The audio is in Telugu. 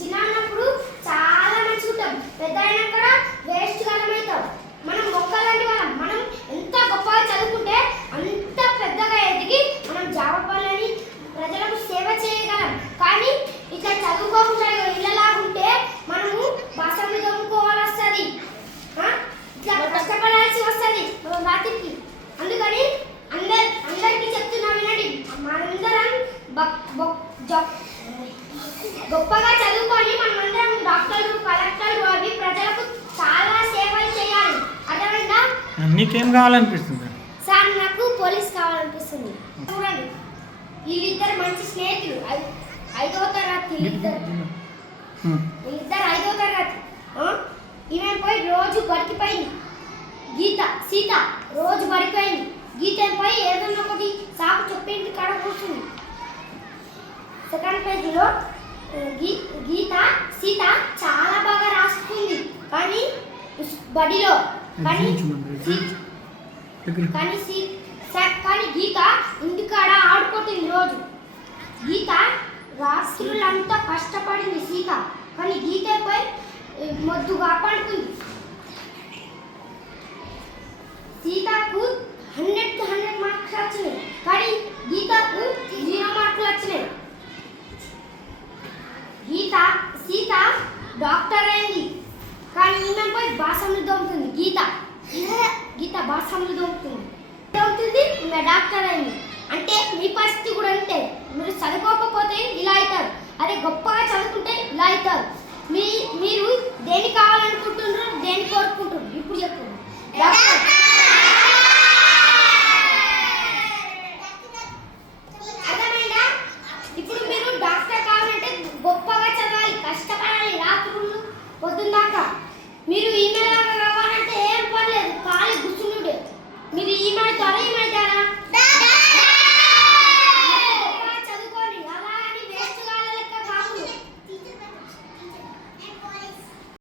చిన్నప్పుడు చాలా మంచిగా ఉంటాం, పెద్ద అయినా కూడా వేస్ట్ కాలం అవుతాం. మనం మొక్కలాంటి వాళ్ళం. మనం ఎంత గొప్పగా చదువుకుంటే అంత పెద్దగా ఎదిగి మనం జాబ్ ప్రజలకు సేవ చేయగలం. కానీ ఇట్లా చదువుకోకుండా ఇళ్ళలాగుంటే మనము బాసలు దొమ్ముకోవాలి వస్తుంది, ఇట్లా కష్టపడాల్సి వస్తుంది రాత్రికి. అందుకని అందరికీ చెప్తున్నా వినండి, మనందరం గొప్పగా చదువుకొని మనమందరం డాక్టర్లు, కలెక్టర్లు అవి ప్రజలకు చాలా సేవలు చేయాలి. అర్థమైందా? నీకేం కావాలనిపిస్తుంది? సార్ నాకు పోలీస్ కావాలనిపిస్తుంది. చూడండి, వీళ్ళిద్దరు మంచి స్నేహితులు, 5వ తరగతి. వీళ్ళిద్దరు 5వ తరగతి. ఈమె పోయి రోజు బడికిపోయింది. సీత రోజు బడిపోయింది. గీత పోయి ఏదన్నా ఒకటి సాకు చెప్పింది కాడ కూర్చుంది. సెకండ్ పేజీలో సీత చాలా బాగా రాసుకుంది, కానీ బడిలో కానీ గీత ఇంటికాడ ఆడుకుంటుంది రోజు. గీత రాత్రులంతా కష్టపడింది సీత, కానీ గీత పోయి మొద్దుగా పడుకుంది. సీతకు 100కి 100 మార్క్స్ వచ్చినాయి, కానీ గీతకు 0 మార్కులు వచ్చినాయి. సీత డాక్టర్ అయింది, కానీ ఈమె పోయి బాసంలు దొంగతుంది. గీత బాసంలు దొంగతుంది, ఈమె డాక్టర్ అయింది. అంటే మీ పరిస్థితి కూడా అంతే. మీరు చదువుకోకపోతే ఇలా అవుతారు, అదే గొప్పగా చదువుకుంటే ఇలా అవుతారు. మీరు దేని కావాలనుకుంటున్నారు, దేని కోరుకుంటున్నారు ఇప్పుడు చెప్పండి. అర్థమైందా? ఇప్పుడు మీరు డాక్టర్ కావాలంటే గొప్పగా చదవాలి, కష్టపడాలి రాత్రులు పొద్దున్నాక. మీరు ఈమెయిల్ కావాలంటే ఏం పర్లేదు, ఖాళీ కూర్చుండే. మీరు ఈమెయిల్ ద్వారా